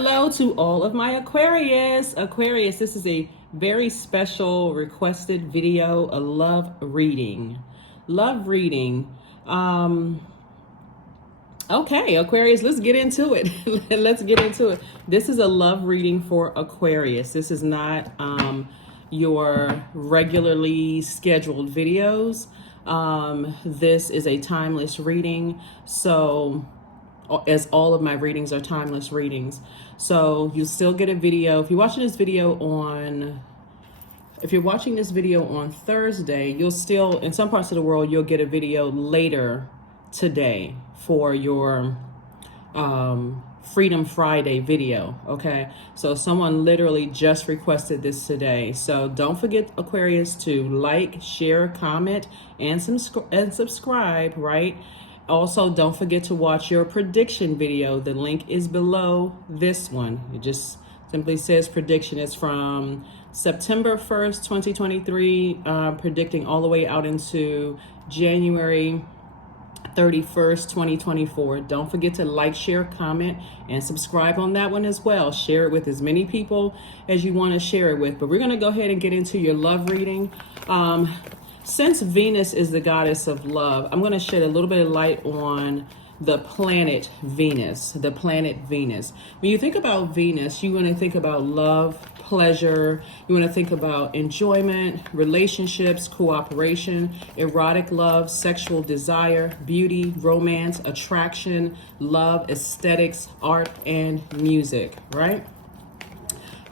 Hello to all of my Aquarius. Aquarius, this is a very special requested video, a love reading. Love reading. Okay, Aquarius, let's get into it. Let's get into it. This is a love reading for Aquarius. This is not your regularly scheduled videos. This is a timeless reading. So, as all of my readings are timeless readings. So you still get a video. If you're watching this video on Thursday, you'll still, in some parts of the world, you'll get a video later today for your Freedom Friday video, okay? So someone literally just requested this today. So don't forget, Aquarius, to like, share, comment, and subscribe, right? Also, don't forget to watch your prediction video. The link is below this one. It just simply says prediction. It's from September 1st, 2023, predicting all the way out into January 31st, 2024. Don't forget to like, share, comment, and subscribe on that one as well. Share it with as many people as you want to share it with. But we're going to go ahead and get into your love reading. Since Venus is the goddess of love, I'm going to shed a little bit of light on the planet Venus, When you think about Venus, you want to think about love, pleasure. You want to think about enjoyment, relationships, cooperation, erotic love, sexual desire, beauty, romance, attraction, love, aesthetics, art, and music, right?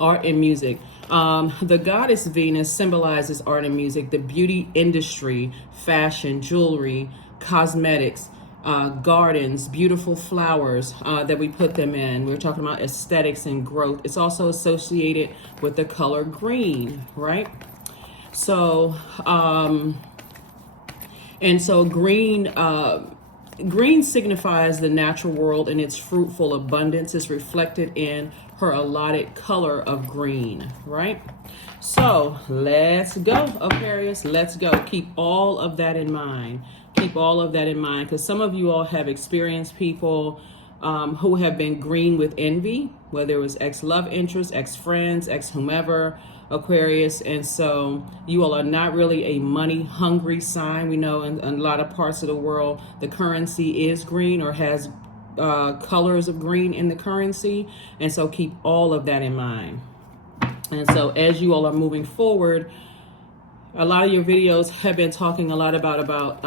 Art and music. The goddess Venus symbolizes art and music, the beauty industry, fashion, jewelry, cosmetics, gardens, beautiful flowers that we put them in. We're talking about aesthetics and growth. It's also associated with the color green, right? So, green signifies the natural world and its fruitful abundance is reflected in her allotted color of green, right? So let's go, Aquarius. Let's go. Keep all of that in mind. Keep all of that in mind, because some of you all have experienced people who have been green with envy, whether it was ex-love interest, ex-friends, ex-whomever, Aquarius. And so you all are not really a money-hungry sign. We know in a lot of parts of the world, the currency is green or has colors of green in the currency. And so keep all of that in mind. And so as you all are moving forward, a lot of your videos have been talking a lot about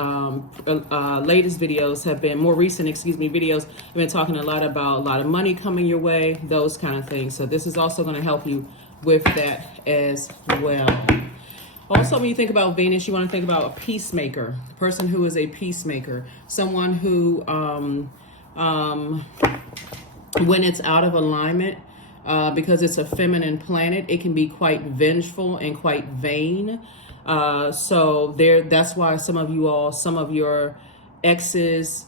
latest videos have been more recent, videos have been talking a lot about a lot of money coming your way, those kind of things. So this is also going to help you with that as well. Also, when you think about Venus, you want to think about a peacemaker, a person who is a peacemaker, someone who, when it's out of alignment, because it's a feminine planet, it can be quite vengeful and quite vain. So that's why some of your exes,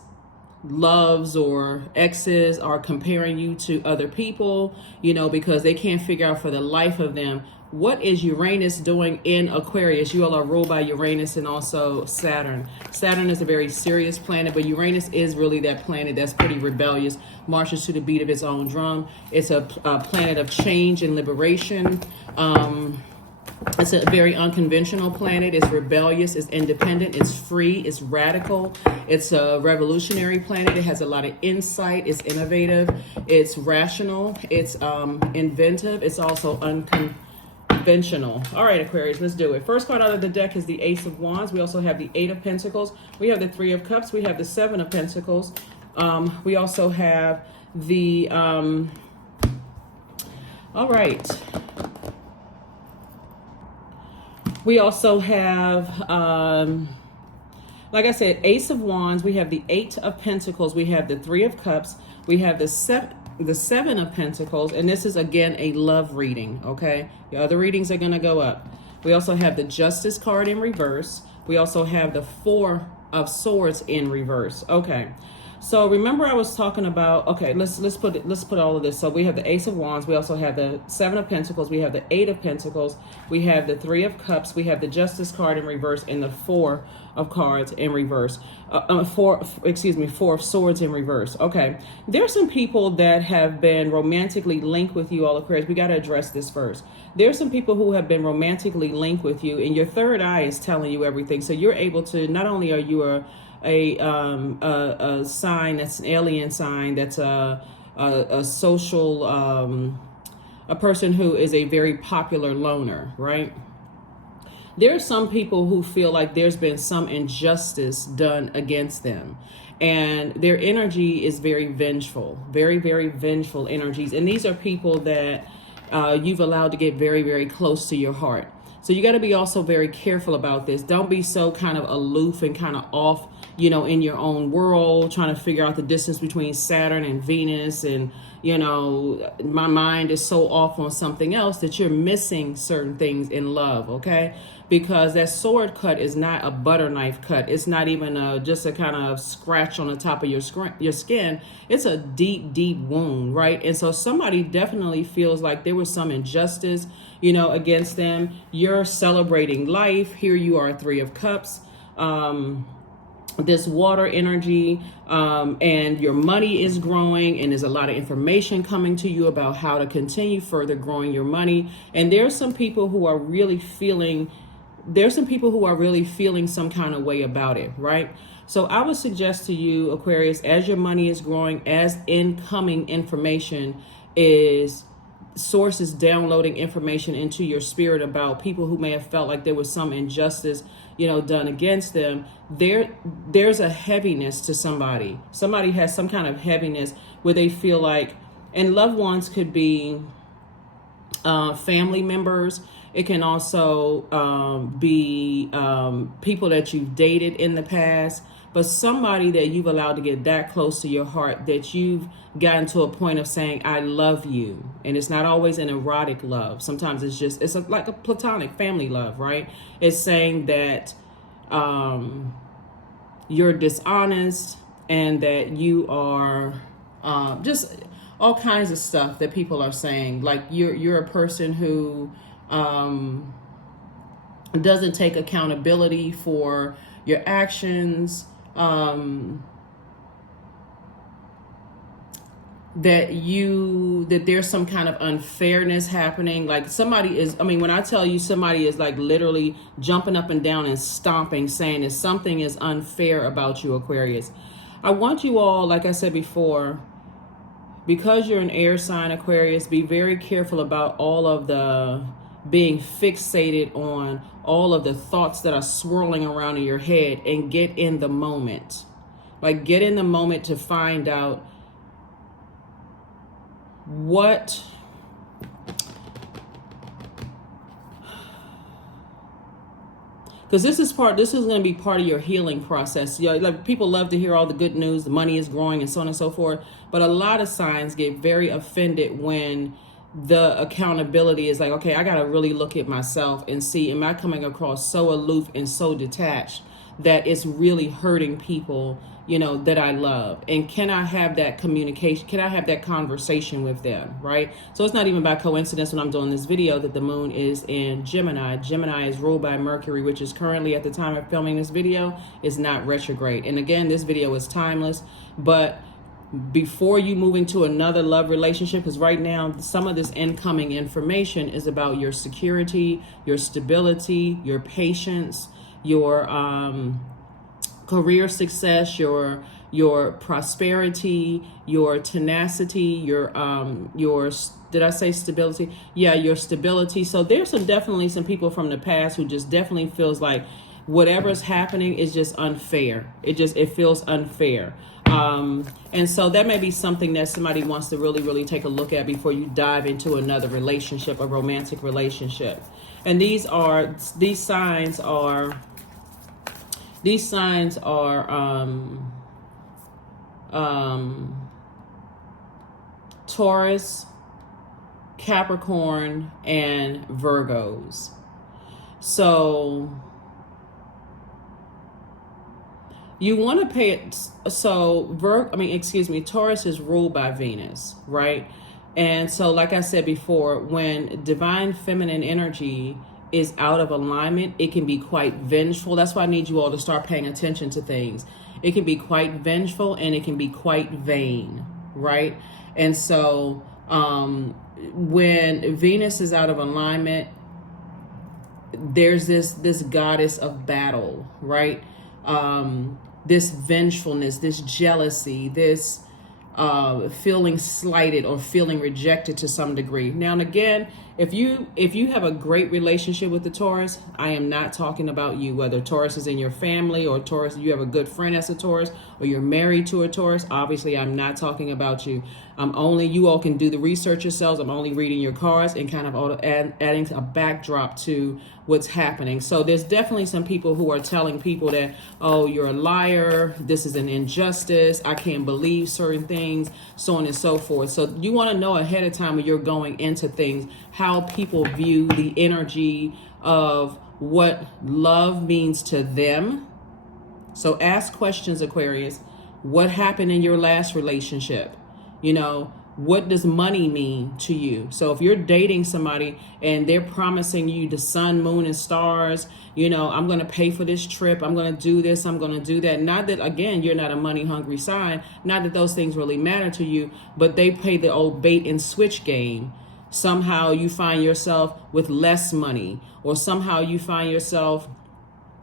loves or exes are comparing you to other people, because they can't figure out for the life of them, what is Uranus doing in Aquarius? You all are ruled by Uranus and also Saturn. Saturn is a very serious planet, but Uranus is really that planet that's pretty rebellious, marches to the beat of its own drum. It's a planet of change and liberation. It's a very unconventional planet. It's rebellious, it's independent, it's free, it's radical. It's a revolutionary planet. It has a lot of insight, it's innovative, it's rational, it's inventive, it's also unconventional. All right, Aquarius, let's do it. First card out of the deck is the Ace of Wands. We also have the Eight of Pentacles. We have the Three of Cups. We have the Seven of Pentacles. We also have the, all right. We also have, like I said, Ace of Wands. We have the Eight of Pentacles. We have the Three of Cups. We have the Seven of Pentacles. And this is, again, a love reading, okay? The other readings are going to go up. We also have the Justice card in reverse. We also have the Four of Swords in reverse. Okay. So remember I was talking about, okay, let's put all of this. So we have the Ace of Wands, we also have the Seven of Pentacles, we have the Eight of Pentacles, we have the Three of Cups, we have the Justice card in reverse, and the Four of Cards in reverse. Four of Swords in reverse. Okay, there's some people that have been romantically linked with you, all Aquarius. We got to address this first. There's some people who have been romantically linked with you, and your third eye is telling you everything. So you're able to, not only are you a sign that's an alien sign, that's a social a person who is a very popular loner, right? There are some people who feel like there's been some injustice done against them, and their energy is very vengeful, very, very vengeful energies. And these are people that you've allowed to get very, very close to your heart. So you got to be also very careful about this. Don't be so kind of aloof and kind of off, in your own world, trying to figure out the distance between Saturn and Venus. And, my mind is so off on something else that you're missing certain things in love, okay? Because that sword cut is not a butter knife cut. It's not even just a kind of scratch on the top of your skin. It's a deep, deep wound, right? And so somebody definitely feels like there was some injustice, against them. You're celebrating life. Here you are, Three of Cups. This water energy, and your money is growing, and there's a lot of information coming to you about how to continue further growing your money. And there's some people who are really feeling some kind of way about it, right? So I would suggest to you, Aquarius, as your money is growing, as incoming information is sources downloading information into your spirit about people who may have felt like there was some injustice, done against them, there's a heaviness to somebody. Somebody has some kind of heaviness where they feel like, and loved ones could be family members. It can also be people that you've dated in the past, but somebody that you've allowed to get that close to your heart that you've gotten to a point of saying, I love you. And it's not always an erotic love. Sometimes it's like a platonic family love, right? It's saying that you're dishonest and that you are just all kinds of stuff that people are saying. Like you're a person who doesn't take accountability for your actions, that there's some kind of unfairness happening. Like when I tell you somebody is like literally jumping up and down and stomping, saying that something is unfair about you, Aquarius. I want you all, like I said before, because you're an air sign, Aquarius, be very careful about all of the being fixated on all of the thoughts that are swirling around in your head, and get in the moment. Like get in the moment to find out what because this is going to be part of your healing process. Like people love to hear all the good news, the money is growing and so on and so forth, but a lot of signs get very offended when the accountability is like, okay, I got to really look at myself and see, am I coming across so aloof and so detached that it's really hurting people, that I love? And can I have that communication? Can I have that conversation with them, right? So it's not even by coincidence when I'm doing this video that the moon is in Gemini. Gemini is ruled by Mercury, which is currently, at the time of filming this video, is not retrograde. And again, this video is timeless, but before you move into another love relationship, because right now some of this incoming information is about your security, your stability, your patience, your career success, your prosperity, your tenacity, your did I say stability? Yeah, your stability. So there's definitely some people from the past who just definitely feels like whatever's happening is just unfair. It feels unfair. And so that may be something that somebody wants to really, really take a look at before you dive into another relationship, a romantic relationship. And these signs are Taurus, Capricorn, and Virgos. So You want to pay it. So Taurus is ruled by Venus, right? And so, like I said before, when divine feminine energy is out of alignment, it can be quite vengeful. That's why I need you all to start paying attention to things. It can be quite vengeful and it can be quite vain, right? And so when Venus is out of alignment, there's this goddess of battle, right? This vengefulness, this jealousy, this feeling slighted or feeling rejected to some degree. Now and again, if you have a great relationship with the Taurus, I am not talking about you, whether Taurus is in your family or Taurus, you have a good friend that's a Taurus, or you're married to a Taurus. Obviously, I'm not talking about you. You all can do the research yourselves. I'm only reading your cards and kind of adding a backdrop to what's happening. So there's definitely some people who are telling people that, oh, you're a liar, this is an injustice, I can't believe certain things, so on and so forth. So you want to know ahead of time when you're going into things how people view the energy of what love means to them. So ask questions, Aquarius. What happened in your last relationship? What does money mean to you? So if you're dating somebody and they're promising you the sun, moon, and stars, I'm going to pay for this trip, I'm going to do this, I'm going to do that. Not that, again, you're not a money hungry sign, not that those things really matter to you, but they play the old bait and switch game. Somehow you find yourself with less money, or somehow you find yourself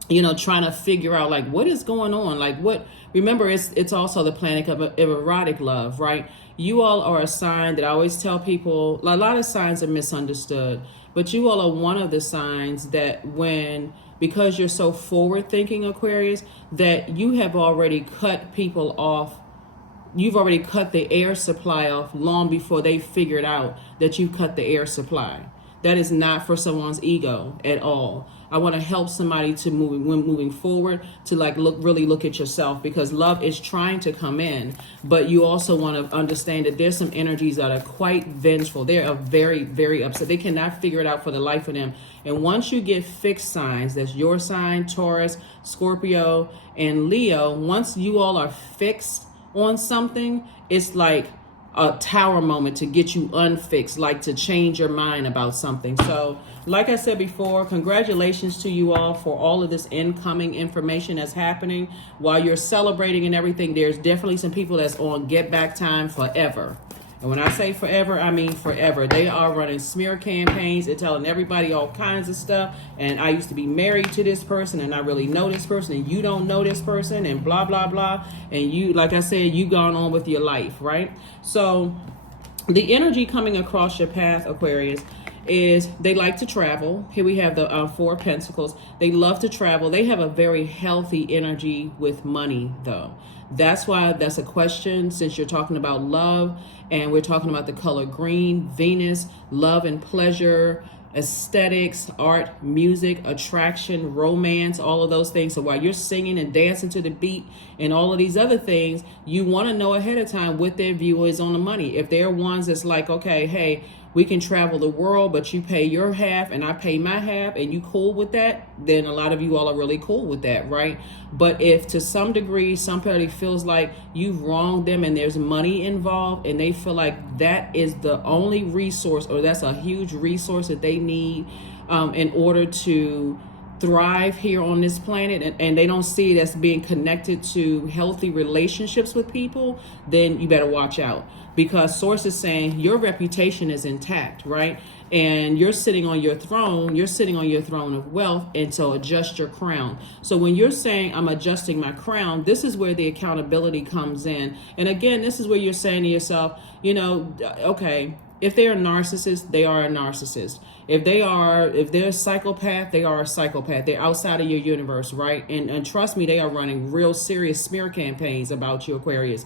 trying to figure out like what is going on, like what. Remember, it's also the planet of erotic love, right? You all are a sign that I always tell people, a lot of signs are misunderstood, but you all are one of the signs that because you're so forward thinking, Aquarius, that you have already cut people off. You've already cut the air supply off long before they figured out that you cut the air supply. That is not for someone's ego at all. I want to help somebody to moving forward to really look at yourself, because love is trying to come in, but you also want to understand that there's some energies that are quite vengeful. They are very, very upset. They cannot figure it out for the life of them. And once you get fixed signs, that's your sign, Taurus, Scorpio, and Leo, once you all are fixed on something, it's like a tower moment to get you unfixed, like to change your mind about something. So like I said before, congratulations to you all for all of this incoming information that's happening while you're celebrating and everything. There's definitely some people that's on get back time forever. And when I say forever, I mean forever. They are running smear campaigns. They're telling everybody all kinds of stuff. And I used to be married to this person, and I really know this person, and you don't know this person, and blah, blah, blah. And you, like I said, you gone on with your life, right? So the energy coming across your path, Aquarius, is they like to travel. Here we have the Four of Pentacles. They love to travel. They have a very healthy energy with money, though. That's why that's a question, since you're talking about love and we're talking about the color green, Venus, love and pleasure, aesthetics, art, music, attraction, romance, all of those things. So while you're singing and dancing to the beat and all of these other things, you want to know ahead of time what their view is on the money. If they're ones that's like, okay, hey, we can travel the world, but you pay your half and I pay my half, and you cool with that, then a lot of you all are really cool with that, right? But if to some degree somebody feels like you've wronged them and there's money involved, and they feel like that is the only resource, or that's a huge resource that they need in order to thrive here on this planet, and they don't see it as being connected to healthy relationships with people, then you better watch out. Because source is saying your reputation is intact, right? And you're sitting on your throne of wealth, and so adjust your crown. So when you're saying I'm adjusting my crown, this is where the accountability comes in. And again, this is where you're saying to yourself, okay, if they're a narcissist, they are a narcissist. If they're a psychopath, they are a psychopath. They're outside of your universe, right? And trust me, they are running real serious smear campaigns about you, Aquarius.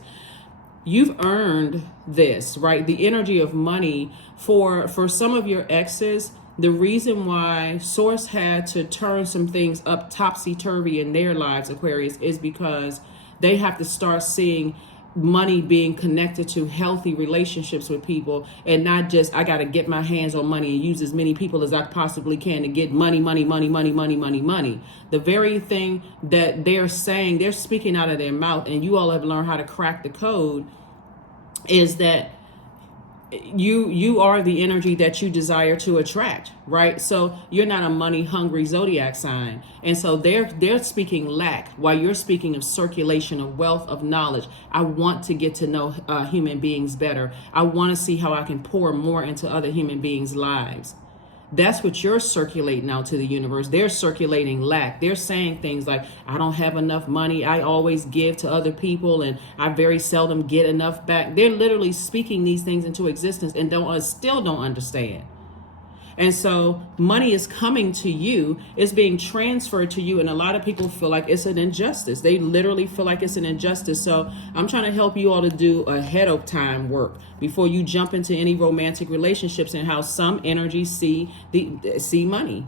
You've earned this, right? The energy of money for some of your exes. The reason why Source had to turn some things up topsy-turvy in their lives, Aquarius, is because they have to start seeing money being connected to healthy relationships with people, and not just I got to get my hands on money and use as many people as I possibly can to get money, money, money, money, money, money, money. The very thing that they're saying, they're speaking out of their mouth, and you all have learned how to crack the code, is that you are the energy that you desire to attract, right? So you're not a money hungry zodiac sign, and so they're speaking lack while you're speaking of circulation, of wealth, of knowledge. I want to get to know human beings better. I want to see how I can pour more into other human beings' lives. That's what you're circulating out to the universe. They're circulating lack. They're saying things like, I don't have enough money. I always give to other people and I very seldom get enough back. They're literally speaking these things into existence and still don't understand. And so money is coming to you, it's being transferred to you. And a lot of people feel like it's an injustice. They literally feel like it's an injustice. So I'm trying to help you all to do ahead of time work before you jump into any romantic relationships, and how some energies see money.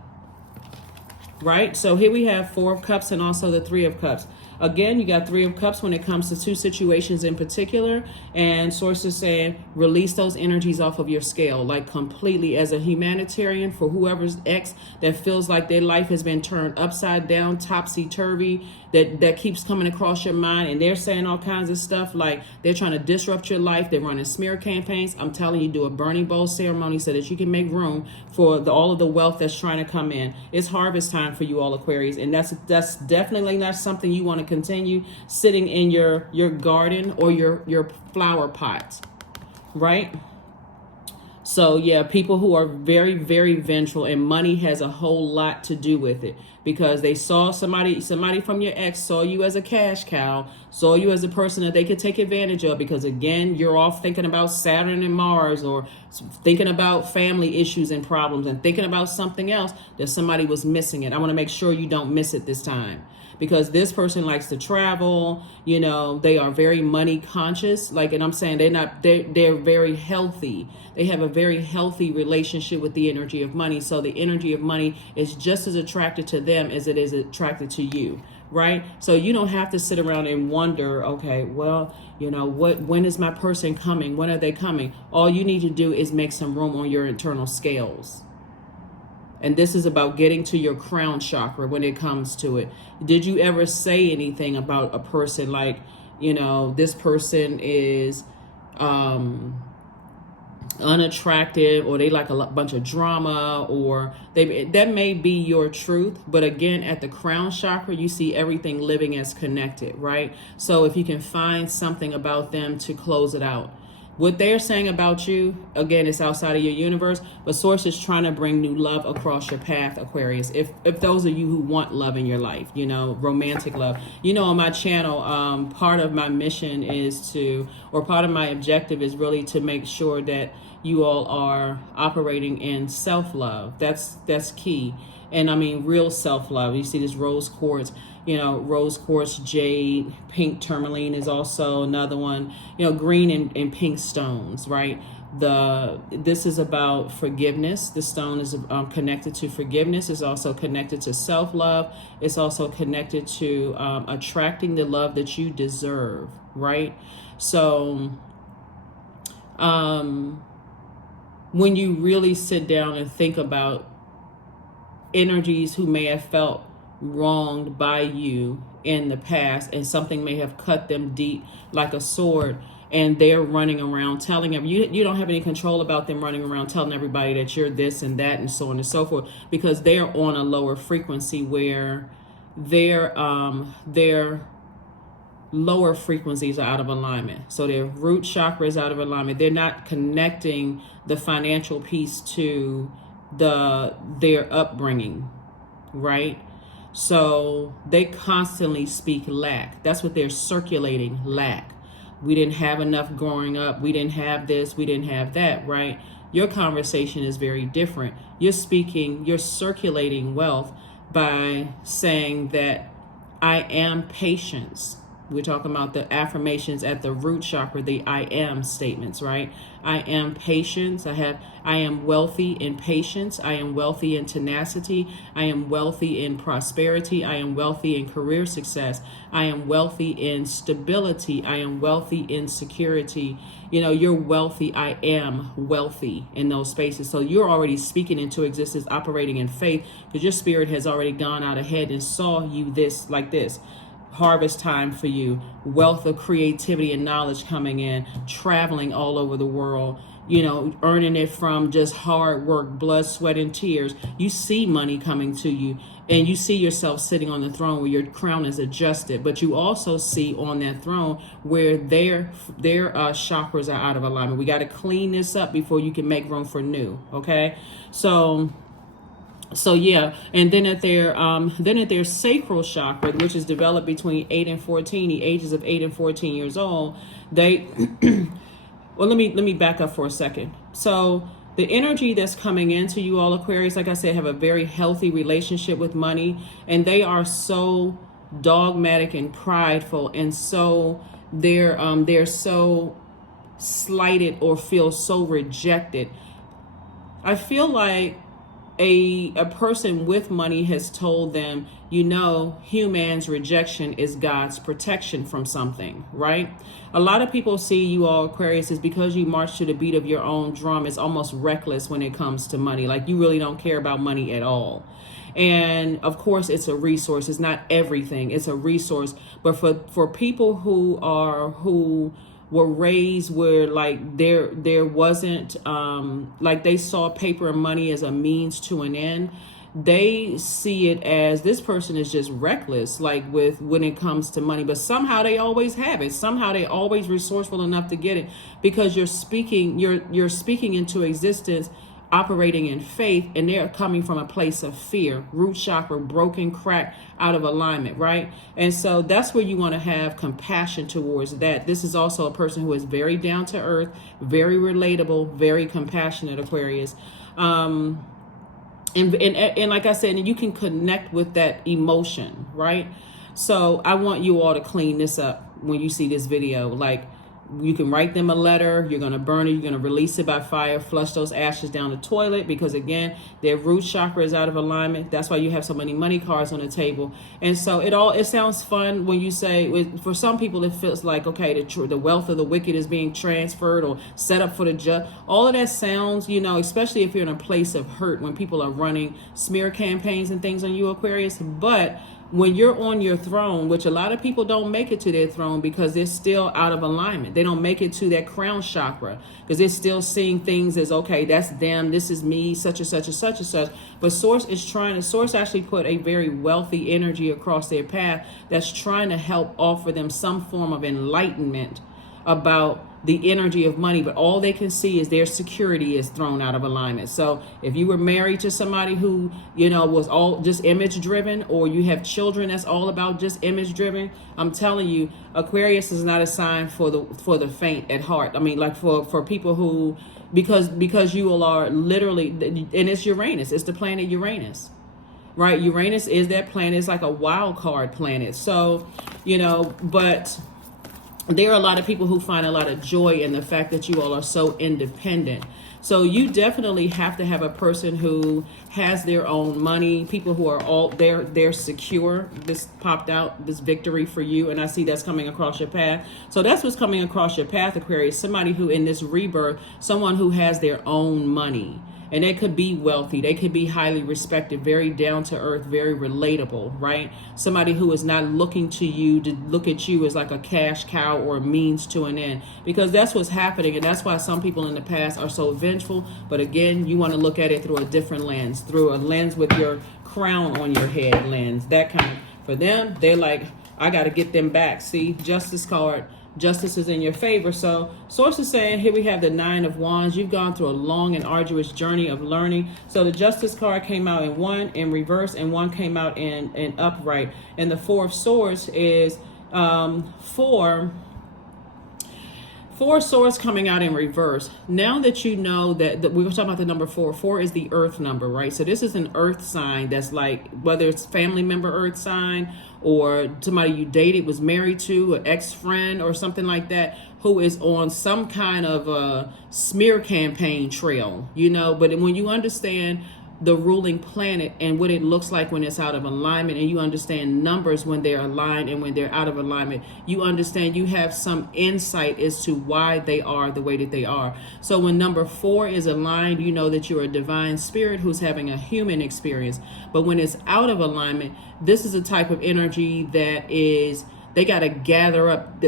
Right? So here we have 4 of Cups and also the 3 of Cups. Again, you got 3 of Cups when it comes to 2 situations in particular, and sources saying release those energies off of your scale, like completely. As a humanitarian, for whoever's ex that feels like their life has been turned upside down, topsy-turvy, that keeps coming across your mind, and they're saying all kinds of stuff like they're trying to disrupt your life, they're running smear campaigns. I'm telling you, do a burning bowl ceremony so that you can make room for all of the wealth that's trying to come in. It's harvest time for you all, Aquarius, and that's definitely not something you want to continue sitting in your garden or your flower pots, right? So yeah, people who are very, very vengeful, and money has a whole lot to do with it, because they saw somebody from your ex saw you as a cash cow, saw you as a person that they could take advantage of, because again, you're off thinking about Saturn and Mars, or thinking about family issues and problems, and thinking about something else, that somebody was missing it. I want to make sure you don't miss it this time, because this person likes to travel, they are very money conscious, and I'm saying they're very healthy. They have a very healthy relationship with the energy of money. So the energy of money is just as attracted to them as it is attracted to you, right? So you don't have to sit around and wonder, okay, well, when is my person coming? When are they coming? All you need to do is make some room on your internal scales. And this is about getting to your crown chakra when it comes to it. Did you ever say anything about a person like, this person is unattractive, or they like a bunch of drama, or that may be your truth, but again, at the crown chakra, you see everything living as connected, right? So if you can find something about them to close it out. What they're saying about you, again, it's outside of your universe, but source is trying to bring new love across your path, Aquarius. If those of you who want love in your life, romantic love. On my channel, part of my mission part of my objective is really to make sure that you all are operating in self-love. That's key. And I mean, real self-love. You see this rose quartz, rose quartz, jade, pink tourmaline is also another one, green and pink stones, right? This is about forgiveness. The stone is connected to forgiveness. It's also connected to self-love. It's also connected to attracting the love that you deserve, right? So when you really sit down and think about energies who may have felt wronged by you in the past, and something may have cut them deep like a sword, and they're running around telling them, you don't have any control about them running around telling everybody that you're this and that and so on and so forth, because they're on a lower frequency where their lower frequencies are out of alignment. So their root chakra is out of alignment. They're not connecting the financial piece to their upbringing, right? So they constantly speak lack. That's what they're circulating, lack. We didn't have enough growing up. We didn't have this. We didn't have that, right? Your conversation is very different. You're circulating wealth by saying that I am patience. We're talking about the affirmations at the root chakra, the I am statements, right? I am patience. I am wealthy in patience. I am wealthy in tenacity. I am wealthy in prosperity. I am wealthy in career success. I am wealthy in stability. I am wealthy in security. You know, you're wealthy. I am wealthy in those spaces. So you're already speaking into existence, operating in faith, because your spirit has already gone out ahead and saw you this like this. Harvest time for you, wealth of creativity and knowledge coming in, traveling all over the world, you know, earning it from just hard work, blood, sweat, and tears. You see money coming to you, and you see yourself sitting on the throne where your crown is adjusted, but you also see on that throne where their chakras are out of alignment. We got to clean this up before you can make room for new. Okay, so yeah, and then at their sacral chakra, which is developed between 8 and 14, the ages of 8 and 14 years old, they well, let me back up for a second. So the energy that's coming into you all, Aquarius, like I said, have a very healthy relationship with money, and they are so dogmatic and prideful, and so they're so slighted or feel so rejected. I feel like a person with money has told them, you know, human's rejection is God's protection from something, right? A lot of people see you all, Aquarius, is because you march to the beat of your own drum. It's almost reckless when it comes to money. Like, you really don't care about money at all. And of course, it's a resource. It's not everything. It's a resource. But for people who were raised where like there wasn't like they saw paper and money as a means to an end, they see it as this person is just reckless, like with when it comes to money. But somehow they always have it. Somehow they always resourceful enough to get it, because you're speaking into existence, operating in faith, and they're coming from a place of fear, root chakra broken, cracked, out of alignment, right? And so that's where you want to have compassion towards that. This is also a person who is very down to earth, very relatable, very compassionate, Aquarius. And like I said, and you can connect with that emotion, right? So I want you all to clean this up when you see this video. Like, you can write them a letter. You're going to burn it. You're going to release it by fire. Flush those ashes down the toilet, because again, their root chakra is out of alignment. That's why you have so many money cards on the table. And so it sounds fun when you say, for some people, it feels like, okay, the wealth of the wicked is being transferred or set up for the just. All of that sounds, you know, especially if you're in a place of hurt, when people are running smear campaigns and things on you, Aquarius. But when you're on your throne, which a lot of people don't make it to their throne because they're still out of alignment. They don't make it to that crown chakra because they're still seeing things as, okay, that's them, this is me, such and such and such and such. But Source actually put a very wealthy energy across their path that's trying to help offer them some form of enlightenment about the energy of money, but all they can see is their security is thrown out of alignment. So if you were married to somebody who, you know, was all just image driven, or you have children that's all about just image driven, I'm telling you, Aquarius is not a sign for the faint at heart. I mean, like for people who, because you all are literally, and it's Uranus, it's the planet Uranus. Right? Uranus is that planet. It's like a wild card planet. So, you know, but there are a lot of people who find a lot of joy in the fact that you all are so independent. So you definitely have to have a person who has their own money, people who are all they're secure. This popped out, this victory for you, and I see that's coming across your path. So that's what's coming across your path, Aquarius. Somebody who in this rebirth, someone who has their own money. And they could be wealthy. They could be highly respected, very down to earth, very relatable, right? Somebody who is not looking to you to look at you as like a cash cow or a means to an end, because that's what's happening. And that's why some people in the past are so vengeful. But again, you want to look at it through a different lens, through a lens with your crown on your head lens. That kind of, for them, they're like, I got to get them back. See, Justice card. Justice is in your favor. So Source is saying, here we have the 9 of Wands. You've gone through a long and arduous journey of learning. So the Justice card came out in 1 in reverse, and 1 came out in upright. And the 4 of Swords is for Four swords coming out in reverse. Now that you know that we were talking about the number four. Four is the earth number, right? So this is an earth sign that's like, whether it's family member earth sign or somebody you dated, was married to, an ex-friend or something like that, who is on some kind of a smear campaign trail, you know. But when you understand the ruling planet and what it looks like when it's out of alignment, and you understand numbers when they're aligned and when they're out of alignment, you understand, you have some insight as to why they are the way that they are. So when number four is aligned, you know that you're a divine spirit who's having a human experience. But when it's out of alignment, this is a type of energy that is, they got to gather up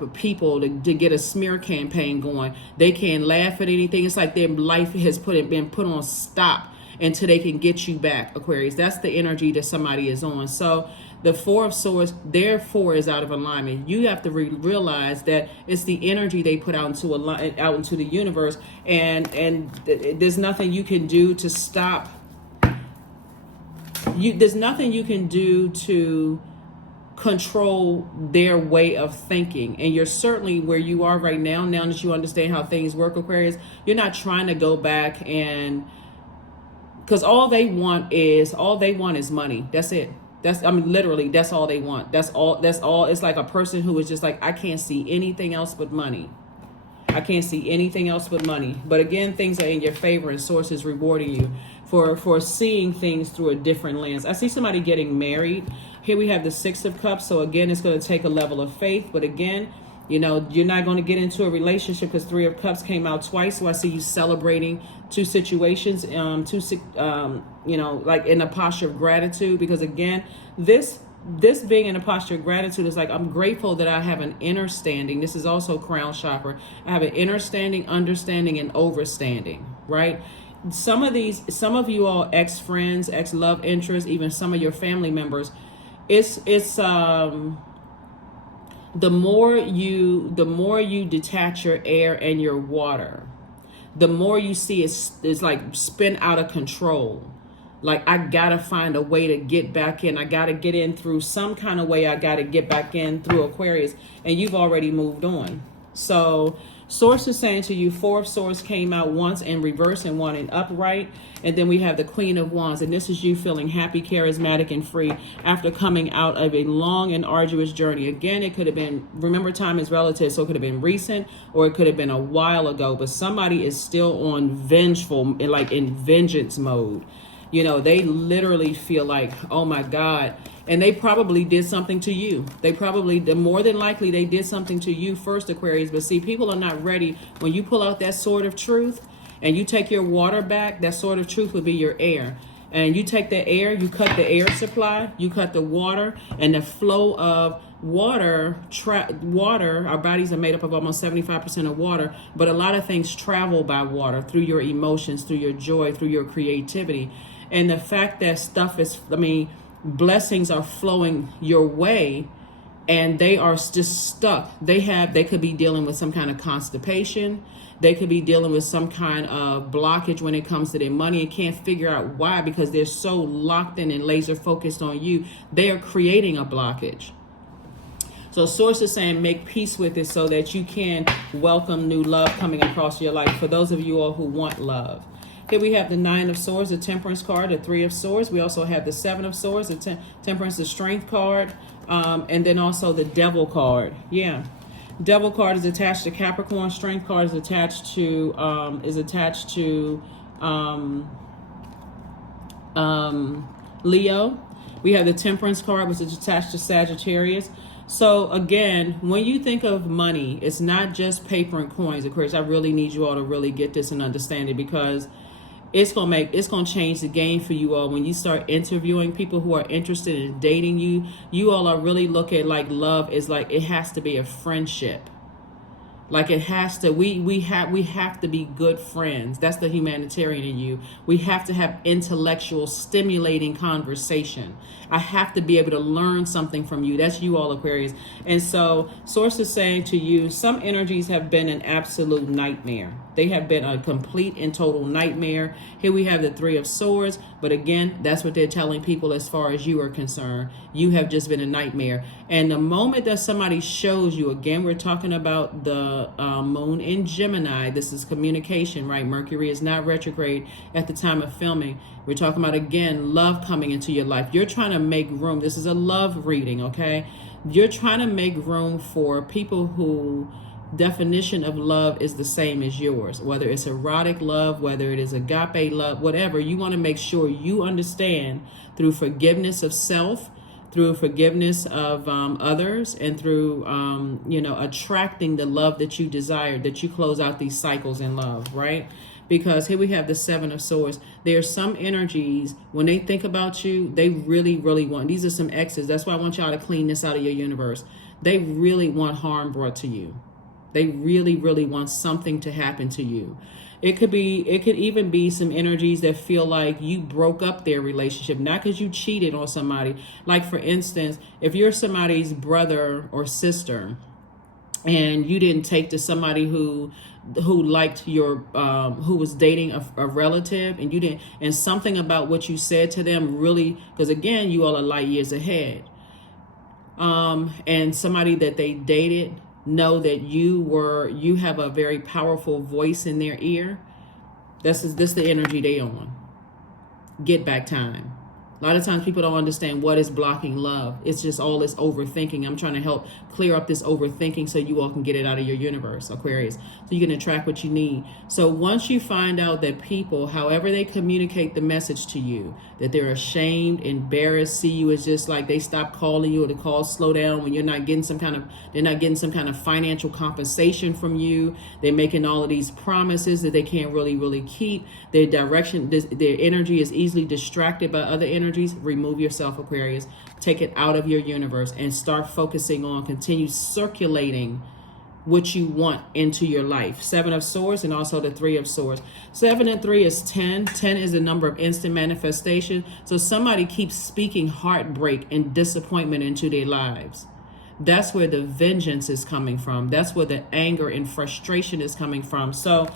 of people to get a smear campaign going. They can't laugh at anything. It's like their life has been put on stop until they can get you back, Aquarius. That's the energy that somebody is on. So the Four of Swords, their four is out of alignment. You have to realize that it's the energy they put out into the universe, and there's nothing you can do to stop. There's nothing you can do to control their way of thinking. And you're certainly where you are right now that you understand how things work, Aquarius, you're not trying to go back, and because all they want is money. That's it. Literally, that's all they want. That's all. It's like a person who is just like, I can't see anything else but money. I can't see anything else but money. But again, things are in your favor, and Source is rewarding you for seeing things through a different lens. I see somebody getting married. Here we have the Six of Cups. So again, it's going to take a level of faith. But again, you know, you're not going to get into a relationship because Three of Cups came out twice. So I see you celebrating two situations, like in a posture of gratitude. Because again, this being in a posture of gratitude is like, I'm grateful that I have an inner-standing. This is also crown chakra. I have an inner-standing, understanding, and overstanding, right? Some of you all ex-friends, ex-love interests, even some of your family members, it's the more you detach your air and your water, the more you see it's like spin out of control. Like, I gotta find a way to get back in. I gotta get in through some kind of way. I gotta get back in through Aquarius, and you've already moved on. So Source is saying to you, Four of Swords came out once in reverse and one in upright. And then we have the Queen of Wands. And this is you feeling happy, charismatic, and free after coming out of a long and arduous journey. Again, it could have been, remember, time is relative, so it could have been recent or it could have been a while ago. But somebody is still on vengeful, like in vengeance mode. You know, they literally feel like, oh my God. And they probably did something to you. More than likely, they did something to you first, Aquarius. But see, people are not ready. When you pull out that sword of truth and you take your water back, that sword of truth will be your air. And you take the air, you cut the air supply, you cut the water, and the flow of water, our bodies are made up of almost 75% of water, but a lot of things travel by water, through your emotions, through your joy, through your creativity. And the fact that blessings are flowing your way and they are just stuck. They could be dealing with some kind of constipation. They could be dealing with some kind of blockage when it comes to their money and can't figure out why, because they're so locked in and laser focused on you. They are creating a blockage. So Source is saying make peace with it so that you can welcome new love coming across your life for those of you all who want love. Here we have the Nine of Swords, the Temperance card, the Three of Swords. We also have the Seven of Swords, the Temperance, the Strength card, and then also the Devil card. Yeah, Devil card is attached to Capricorn. Strength card is attached to Leo. We have the Temperance card, which is attached to Sagittarius. So again, when you think of money, it's not just paper and coins. Of course, I really need you all to really get this and understand it, because it's gonna change the game for you all when you start interviewing people who are interested in dating you. You all are really look at like love is like it has to be a friendship. Like it has to, we have to be good friends. That's the humanitarian in you. We have to have intellectual, stimulating conversation. I have to be able to learn something from you. That's you all, Aquarius. And so Source is saying to you, some energies have been an absolute nightmare. They have been a complete and total nightmare. Here we have the Three of Swords, but again, that's what they're telling people as far as you are concerned. You have just been a nightmare. And the moment that somebody shows you, again, we're talking about the moon in Gemini. This is communication, right? Mercury is not retrograde at the time of filming. We're talking about, again, love coming into your life. You're trying to make room. This is a love reading, okay? You're trying to make room for people who definition of love is the same as yours, whether it's erotic love, whether it is agape love, whatever. You want to make sure you understand through forgiveness of self, through forgiveness of others, and through attracting the love that you desire, that you close out these cycles in love, right? Because here we have the Seven of Swords. There are some energies, when they think about you, they really, really want, these are some exes. That's why I want y'all to clean this out of your universe. They really want harm brought to you. They really, really want something to happen to you. It could even be some energies that feel like you broke up their relationship, not because you cheated on somebody. Like, for instance, if you're somebody's brother or sister and you didn't take to somebody who liked your who was dating a relative, and you didn't, and something about what you said to them really, because again, you all are light years ahead, and somebody that they dated know that you have a very powerful voice in their ear. This the energy they on. Get back time. A lot of times people don't understand what is blocking love. It's just all this overthinking. I'm trying to help clear up this overthinking so you all can get it out of your universe, Aquarius. So you can attract what you need. So once you find out that people, however they communicate the message to you, that they're ashamed, embarrassed, see you as just like they stop calling you, or the calls slow down when they're not getting some kind of financial compensation from you. They're making all of these promises that they can't really, really keep. Their direction, their energy is easily distracted by other energies. Remove yourself, Aquarius. Take it out of your universe and start focusing on, continue circulating what you want into your life. Seven of Swords and also the Three of Swords. 7 and 3 is 10. 10 is the number of instant manifestation. So somebody keeps speaking heartbreak and disappointment into their lives. That's where the vengeance is coming from. That's where the anger and frustration is coming from. So,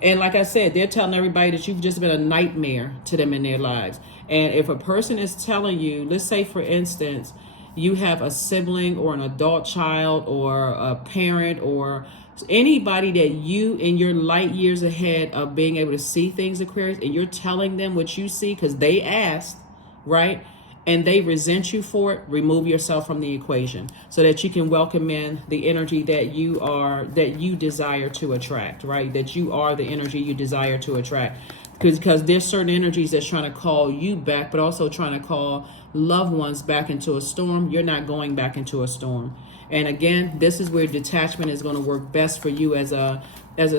and like I said, they're telling everybody that you've just been a nightmare to them in their lives. And if a person is telling you, let's say, for instance, you have a sibling or an adult child or a parent or anybody that you in your light years ahead of being able to see things, Aquarius, and you're telling them what you see because they asked, right? And they resent you for it, remove yourself from the equation so that you can welcome in the energy that you desire to attract, right? That you are the energy you desire to attract. Because there's certain energies that's trying to call you back, but also trying to call loved ones back into a storm. You're not going back into a storm. And again, this is where detachment is going to work best for you as a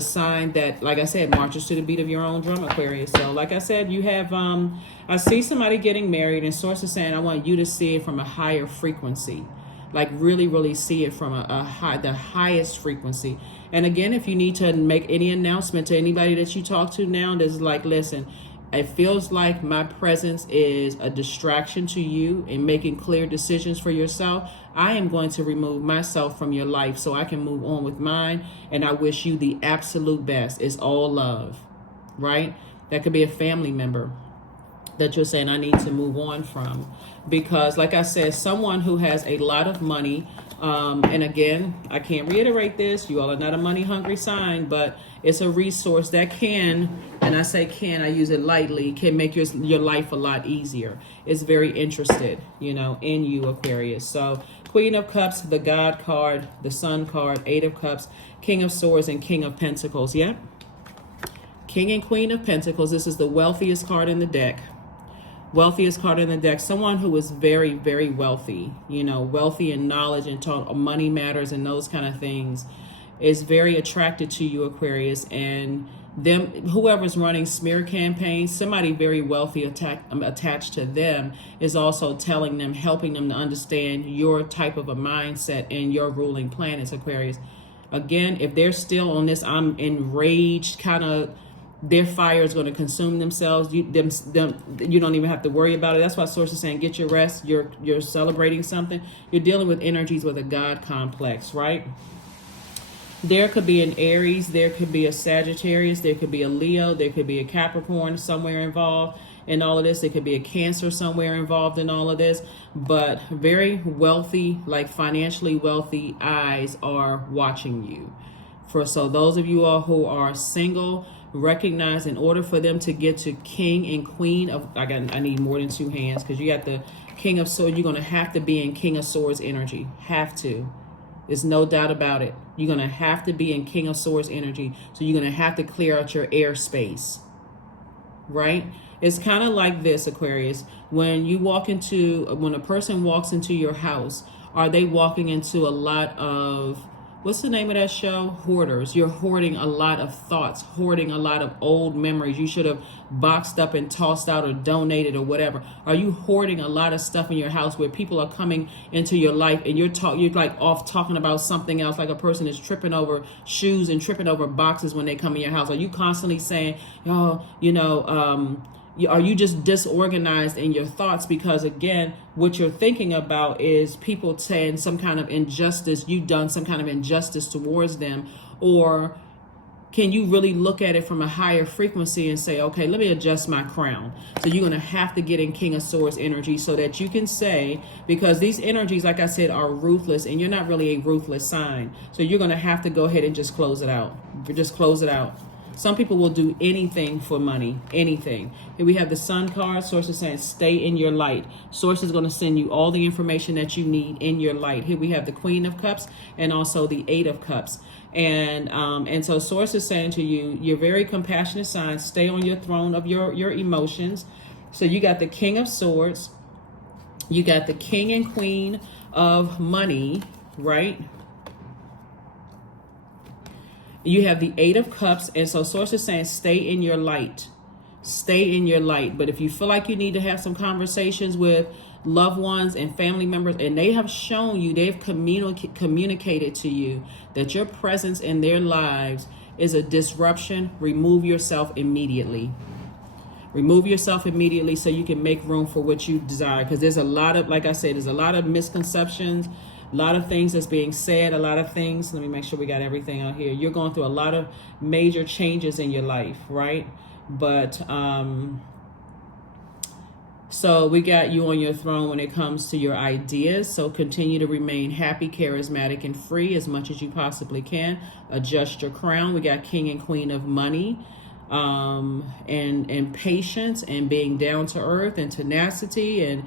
sign that, like I said, marches to the beat of your own drum, Aquarius. So like I said, you have, I see somebody getting married, and source is saying, I want you to see it from a higher frequency. Like really, really see it from the highest frequency. And again, if you need to make any announcement to anybody that you talk to now, that's like, listen, it feels like my presence is a distraction to you in making clear decisions for yourself. I am going to remove myself from your life so I can move on with mine. And I wish you the absolute best. It's all love, right? That could be a family member that you're saying I need to move on from. Because like I said, someone who has a lot of money, and again, I can't reiterate this, you all are not a money hungry sign, but it's a resource that can, and I say can, I use it lightly, can make your life a lot easier. It's very interested, in you, Aquarius. So Queen of Cups, the God card, the Sun card, Eight of Cups, King of Swords, and King of Pentacles. Yep. King and Queen of Pentacles. This is the wealthiest card in the deck. Wealthiest card in the deck. Someone who is very, very wealthy, wealthy in knowledge and money matters and those kind of things, is very attracted to you, Aquarius. And them, whoever's running smear campaigns, somebody very wealthy attached to them is also telling them, helping them to understand your type of a mindset and your ruling planets, Aquarius. Again, if they're still on this I'm enraged kind of, their fire is going to consume themselves. You don't even have to worry about it. That's why source is saying, get your rest. You're celebrating something. You're dealing with energies with a God complex, right? There could be an Aries, there could be a Sagittarius, there could be a Leo, there could be a Capricorn somewhere involved in all of this. There could be a Cancer somewhere involved in all of this. But very wealthy, like financially wealthy eyes are watching you. So those of you all who are single, recognize in order for them to get to King and Queen of, I need more than two hands, because you got the King of Swords. You're going to have to be in King of Swords energy. Have to. There's no doubt about it. You're going to have to be in King of Swords energy. So you're going to have to clear out your airspace. Right? It's kind of like this, Aquarius. When a person walks into your house, are they walking into a lot of, what's the name of that show? Hoarders. You're hoarding a lot of thoughts, hoarding a lot of old memories you should have boxed up and tossed out or donated or whatever. Are you hoarding a lot of stuff in your house where people are coming into your life and you're like off talking about something else, like a person is tripping over shoes and tripping over boxes when they come in your house? Are you constantly saying, oh, are you just disorganized in your thoughts? Because again, what you're thinking about is people saying some kind of injustice, you've done some kind of injustice towards them. Or can you really look at it from a higher frequency and say, okay, let me adjust my crown? So you're going to have to get in King of Swords energy so that you can say, because these energies, like I said, are ruthless, and you're not really a ruthless sign. So you're going to have to go ahead and just close it out. Just close it out. Some people will do anything for money, anything. Here we have the Sun card. Source is saying, stay in your light. Source is going to send you all the information that you need in your light. Here we have the Queen of Cups and also the Eight of Cups. And so Source is saying to you, you're very compassionate sign. Stay on your throne of your emotions. So you got the King of Swords. You got the King and Queen of Money, right? You have the Eight of Cups. And so Source is saying, stay in your light. Stay in your light. But if you feel like you need to have some conversations with loved ones and family members, and they have shown you, they've communicated to you that your presence in their lives is a disruption, remove yourself immediately. Remove yourself immediately so you can make room for what you desire. Because there's a lot of, like I said, there's a lot of misconceptions, a lot of things that's being said, a lot of things. Let me make sure we got everything out here. You're going through a lot of major changes in your life, right? But so we got you on your throne when it comes to your ideas. So continue to remain happy, charismatic, and free as much as you possibly can. Adjust your crown. We got King and Queen of Money, and patience, and being down to earth, and tenacity, and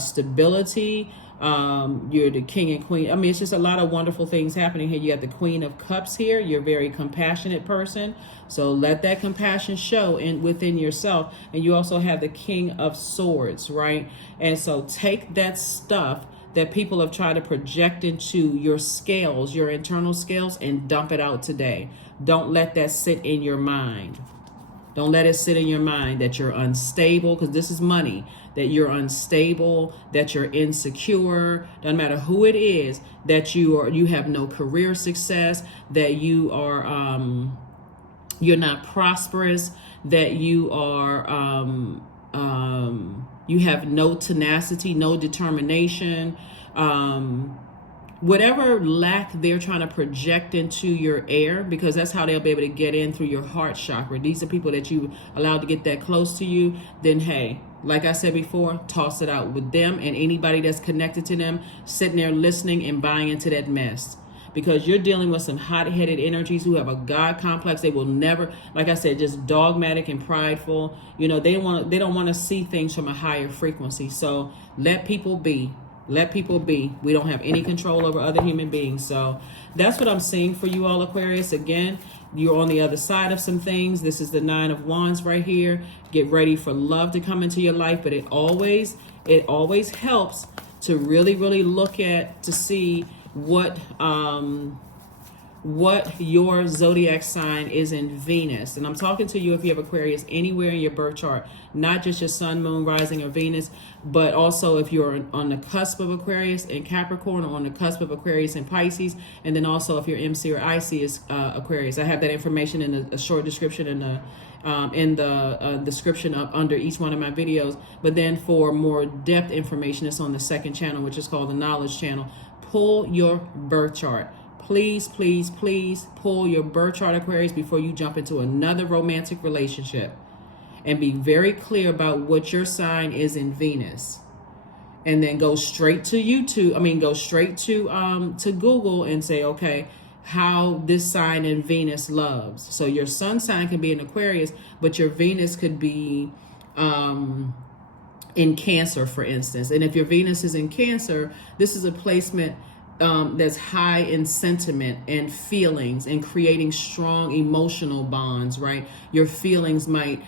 stability. You're the King and Queen. I mean, it's just a lot of wonderful things happening here. You got the Queen of Cups here. You're a very compassionate person. So let that compassion show within yourself. And you also have the King of Swords, right? And so take that stuff that people have tried to project into your scales, your internal scales, and dump it out today. Don't let that sit in your mind. Don't let it sit in your mind that you're unstable, because this is money, that you're unstable, that you're insecure, doesn't matter who it is, that you have no career success, that you are you're not prosperous, that you are you have no tenacity, no determination, whatever lack they're trying to project into your air, because that's how they'll be able to get in through your heart chakra. These are people that you allowed to get that close to you. Then hey, like I said before, toss it out with them and anybody that's connected to them, sitting there listening and buying into that mess. Because you're dealing with some hot-headed energies who have a God complex. They will never, like I said, just dogmatic and prideful. You know, they don't want to see things from a higher frequency. So let people be. Let people be. We don't have any control over other human beings. So that's what I'm seeing for you all, Aquarius. Again, you're on the other side of some things. This is the Nine of Wands right here. Get ready for love to come into your life. But it always helps to really, really look at, to see what your zodiac sign is in Venus. And I'm talking to you if you have Aquarius anywhere in your birth chart, not just your sun, moon, rising, or Venus, but also if you're on the cusp of Aquarius and Capricorn, or on the cusp of Aquarius and Pisces, and then also if your MC or IC is Aquarius. I have that information in a short description in the description under each one of my videos. But then for more depth information, it's on the second channel, which is called the Knowledge Channel. Pull your birth chart. please, please, please pull your birth chart, Aquarius, before you jump into another romantic relationship. And be very clear about what your sign is in Venus. And then go straight to YouTube. Go straight to Google and say, okay, how this sign in Venus loves. So your sun sign can be in Aquarius, but your Venus could be in Cancer, for instance. And if your Venus is in Cancer, this is a placement that's high in sentiment and feelings and creating strong emotional bonds, right? Your feelings might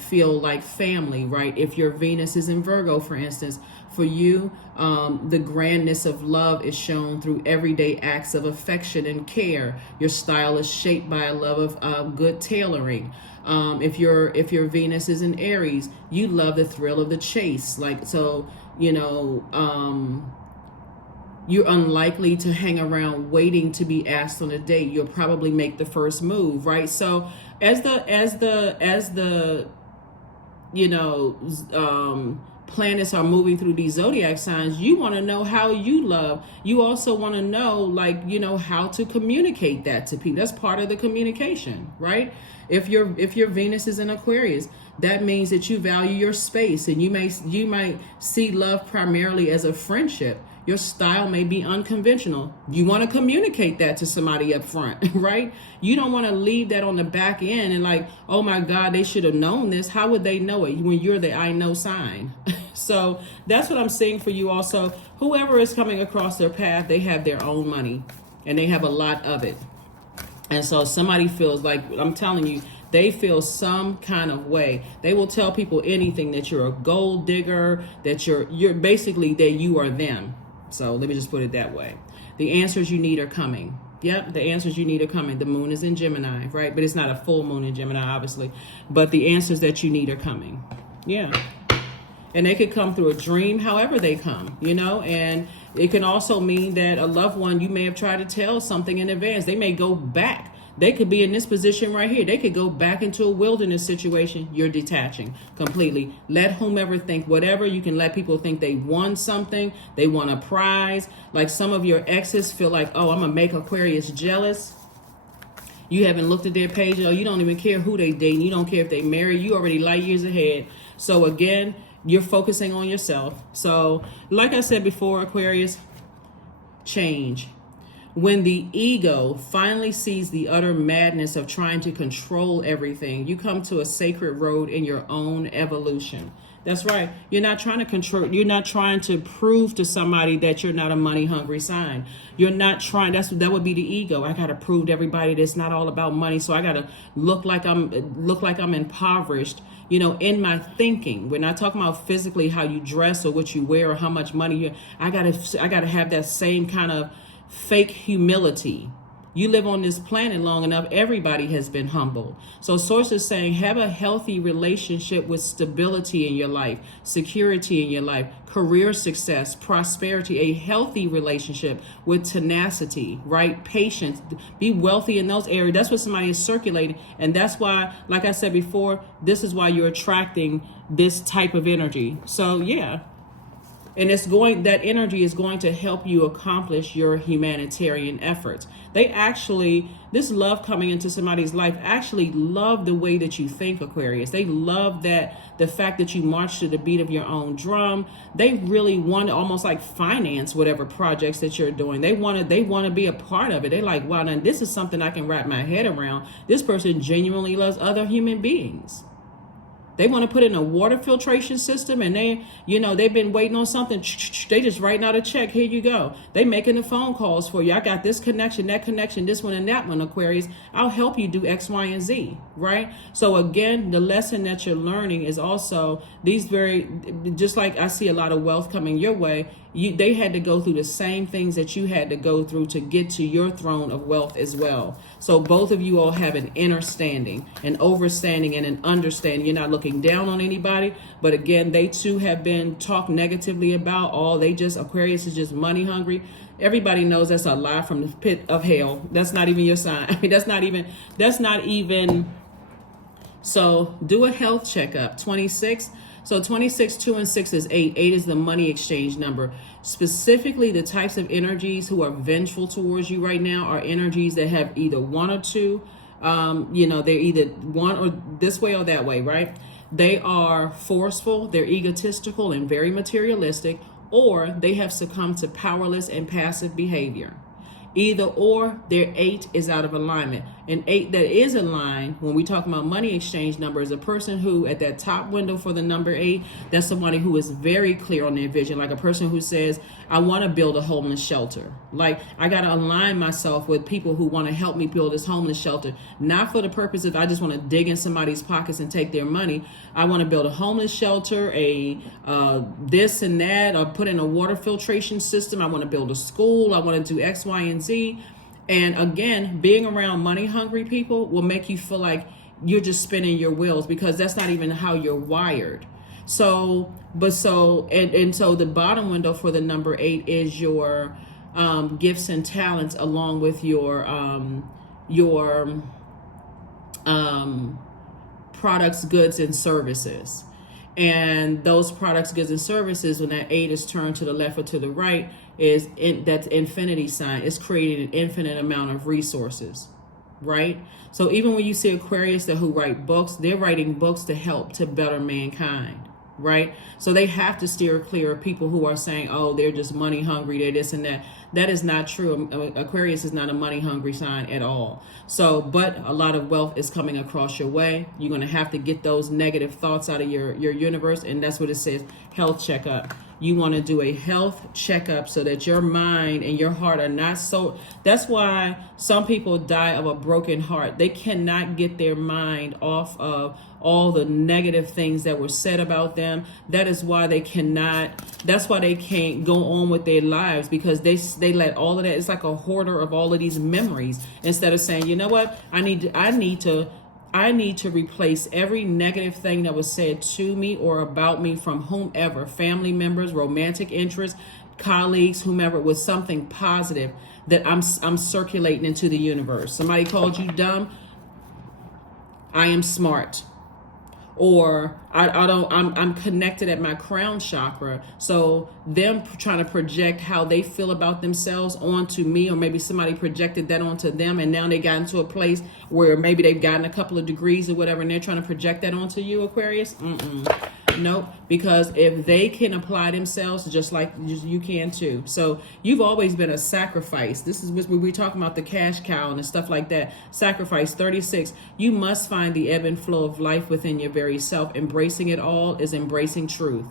feel like family, right? If your Venus is in Virgo, for instance, for you, the grandness of love is shown through everyday acts of affection and care. Your style is shaped by a love of good tailoring. If your Venus is in Aries, you love the thrill of the chase. You're unlikely to hang around waiting to be asked on a date. You'll probably make the first move, right? So as the planets are moving through these zodiac signs, you want to know how you love. You also want to know, how to communicate that to people. That's part of the communication, right? If your Venus is in Aquarius, that means that you value your space, and you might see love primarily as a friendship. Your style may be unconventional. You want to communicate that to somebody up front, right? You don't want to leave that on the back end and like, oh my God, they should have known this. How would they know it when you're the I know sign? So that's what I'm seeing for you also. Whoever is coming across their path, they have their own money and they have a lot of it. And so somebody feels like, I'm telling you, they feel some kind of way. They will tell people anything, that you're a gold digger, that you're basically that you are them. So let me just put it that way. The answers you need are coming. Yep, the answers you need are coming. The moon is in Gemini, right? But it's not a full moon in Gemini, obviously. But the answers that you need are coming. Yeah. And they could come through a dream, however they come, and it can also mean that a loved one, you may have tried to tell something in advance. They may go back. They could be in this position right here. They could go back into a wilderness situation. You're detaching completely. Let whomever think whatever. You can let people think they won something. They won a prize. Like some of your exes feel like, oh, I'm going to make Aquarius jealous. You haven't looked at their page. Oh, you don't even care who they dating. You don't care if they married. You already light years ahead. So again, you're focusing on yourself. So like I said before, Aquarius, change. When the ego finally sees the utter madness of trying to control everything, you come to a sacred road in your own evolution. That's right. You're not trying to control. You're not trying to prove to somebody that you're not a money hungry sign. You're not trying. That would be the ego. I got to prove to everybody that it's not all about money. So I got to look like I'm impoverished. In my thinking. We're not talking about physically how you dress or what you wear or how much money you. I gotta have that same kind of fake humility. You live on this planet long enough, everybody has been humbled. So Source is saying, have a healthy relationship with stability in your life, security in your life, career success, prosperity, a healthy relationship with tenacity, right? Patience, be wealthy in those areas. That's what somebody is circulating. And that's why, like I said before, this is why you're attracting this type of energy. So yeah. And that energy is going to help you accomplish your humanitarian efforts. This love coming into somebody's life actually love the way that you think, Aquarius. They love the fact that you march to the beat of your own drum. They really want to almost like finance whatever projects that you're doing. They want to be a part of it. They're like, wow, now this is something I can wrap my head around. This person genuinely loves other human beings. They want to put in a water filtration system, and they've been waiting on something. They just writing out a check. Here you go. They making the phone calls for you. I got this connection, that connection, this one and that one, Aquarius. I'll help you do X, Y, and Z, right? So again, the lesson that you're learning is also just like I see a lot of wealth coming your way. They had to go through the same things that you had to go through to get to your throne of wealth as well. So both of you all have an understanding, an overstanding, and an understanding. You're not looking down on anybody, but again, they too have been talked negatively about. Aquarius is just money hungry. Everybody knows that's a lie from the pit of hell. That's not even your sign. I mean, that's not even. So do a health checkup. 26. So 26, 2, and 6 is 8. 8 is the money exchange number. Specifically, the types of energies who are vengeful towards you right now are energies that have either one or two. They're either one or this way or that way, right? They are forceful, they're egotistical and very materialistic, or they have succumbed to powerless and passive behavior. Either or, their 8 is out of alignment. An 8 that is in line, when we talk about money exchange number, is a person who, at that top window for the number 8, that's somebody who is very clear on their vision. Like a person who says, I want to build a homeless shelter. Like, I got to align myself with people who want to help me build this homeless shelter. Not for the purpose of I just want to dig in somebody's pockets and take their money. I want to build a homeless shelter, this and that, or put in a water filtration system. I want to build a school. I want to do X, Y, and Z. And again, being around money hungry people will make you feel like you're just spinning your wheels, because that's not even how you're wired. So the bottom window for the number 8 is your gifts and talents, along with your products, goods, and services. And those products, goods, and services, when that 8 is turned to the left or to the right, that's infinity sign. It's creating an infinite amount of resources, right? So even when you see Aquarius who write books, they're writing books to help to better mankind, right? So they have to steer clear of people who are saying, oh, they're just money hungry, they're this and that. That is not true. Aquarius is not a money hungry sign at all. So, but a lot of wealth is coming across your way. You're going to have to get those negative thoughts out of your universe. And that's what it says, health checkup. You want to do a health checkup so that your mind and your heart are not so. That's why some people die of a broken heart. They cannot get their mind off of all the negative things that were said about them. That is why they cannot. That's why they can't go on with their lives, because they let all of that. It's like a hoarder of all of these memories, instead of saying, you know what, I need to replace every negative thing that was said to me or about me from whomever, family members, romantic interests, colleagues, whomever, with something positive that I'm circulating into the universe. Somebody called you dumb, I am smart. Or I'm connected at my crown chakra. So them trying to project how they feel about themselves onto me, or maybe somebody projected that onto them, and now they got into a place where maybe they've gotten a couple of degrees or whatever, and they're trying to project that onto you, Aquarius. Nope, because if they can apply themselves, just like you can too. So you've always been a sacrifice. This is what we're talking about, the cash cow and stuff like that. Sacrifice. 36. You must find the ebb and flow of life within your very self. Embracing it all is embracing truth.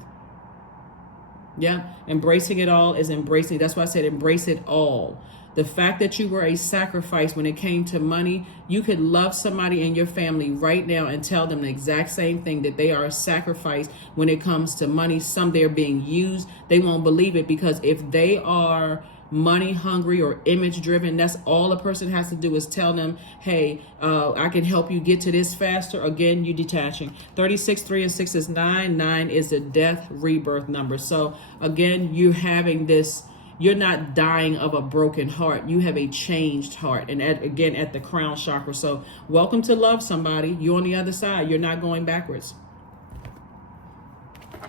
Yeah, embracing it all is embracing. That's why I said embrace it all. The fact that you were a sacrifice when it came to money, you could love somebody in your family right now and tell them the exact same thing, that they are a sacrifice when it comes to money. Some they're being used. They won't believe it, because if they are money hungry or image driven, that's all a person has to do is tell them, hey, I can help you get to this faster. Again, you detaching. 36, 3, and 6 is 9. 9 is the death rebirth number. So again, you're having this. You're not dying of a broken heart. You have a changed heart. And again, at the crown chakra. So welcome to love somebody. You're on the other side. You're not going backwards.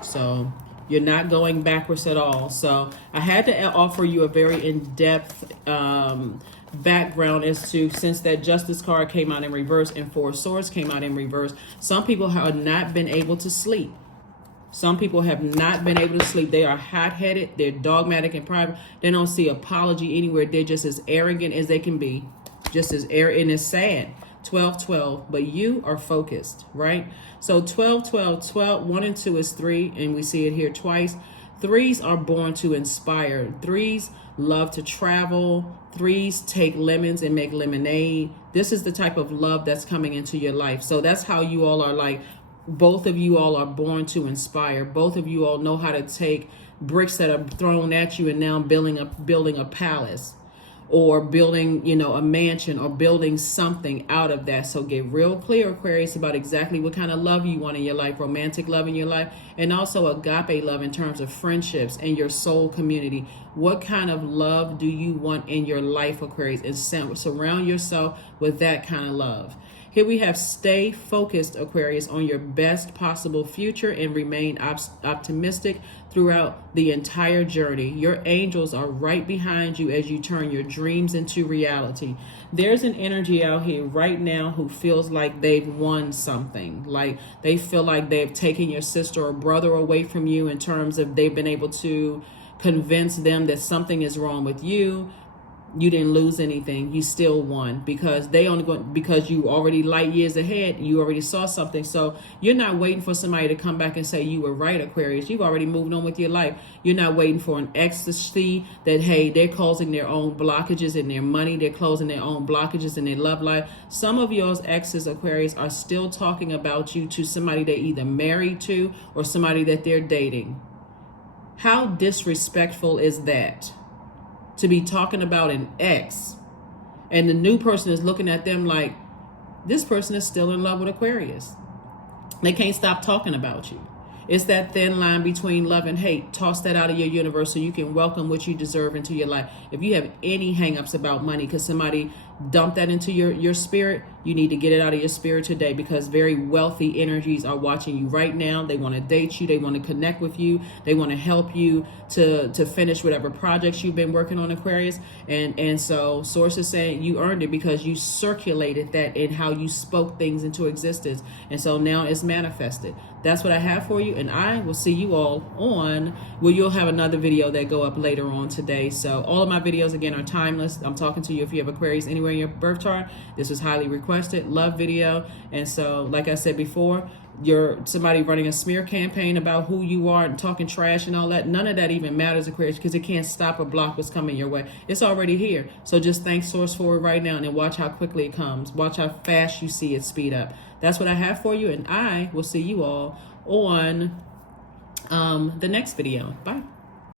So you're not going backwards at all. So I had to offer you a very in-depth background as to, since that Justice card came out in reverse and Four of Swords came out in reverse, some people have not been able to sleep. Some people have not been able to sleep. They are hot-headed. They're dogmatic and private. They don't see apology anywhere. They're just as arrogant as they can be. Just as arrogant, and it's sad. 12, 12. But you are focused, right? So 12, 12, 12. 1 and 2 is 3, and we see it here twice. 3s are born to inspire. 3s love to travel. 3s take lemons and make lemonade. This is the type of love that's coming into your life. So that's how you all are like. Both of you all are born to inspire. Both of you all know how to take bricks that are thrown at you and now building a palace, or building, a mansion, or building something out of that. So get real clear, Aquarius, about exactly what kind of love you want in your life, romantic love in your life, and also agape love in terms of friendships and your soul community. What kind of love do you want in your life, Aquarius? And surround yourself with that kind of love. Here we have stay focused, Aquarius, on your best possible future and remain optimistic throughout the entire journey. Your angels are right behind you as you turn your dreams into reality. There's an energy out here right now who feels like they've won something. Like they feel like they've taken your sister or brother away from you in terms of they've been able to convince them that something is wrong with you. You didn't lose anything. You still won because because you already light years ahead. You already saw something. So you're not waiting for somebody to come back and say you were right, Aquarius. You've already moved on with your life. You're not waiting for an ex to see that, hey, they're causing their own blockages in their money. They're closing their own blockages in their love life. Some of your exes, Aquarius, are still talking about you to somebody they're either married to or somebody that they're dating. How disrespectful is that? To be talking about an ex and the new person is looking at them like this person is still in love with Aquarius. They can't stop talking about you. It's that thin line between love and hate. Toss that out of your universe so you can welcome what you deserve into your life. If you have any hangups about money because somebody dumped that into your spirit, you need to get it out of your spirit today because very wealthy energies are watching you right now. They want to date you. They want to connect with you. They want to help you to finish whatever projects you've been working on, Aquarius. And so Source is saying you earned it because you circulated that in how you spoke things into existence. And so now it's manifested. That's what I have for you. And I will see you all on, well, you'll have another video that go up later on today. So all of my videos, again, are timeless. I'm talking to you if you have Aquarius anywhere in your birth chart. This is highly requested, love video. And so, like I said before, you're somebody running a smear campaign about who you are and talking trash and all that. None of that even matters, Aquarius, because it can't stop or block what's coming your way. It's already here. So just thank Source for it right now and then watch how quickly it comes. Watch how fast you see it speed up. That's what I have for you, and I will see you all on the next video. Bye.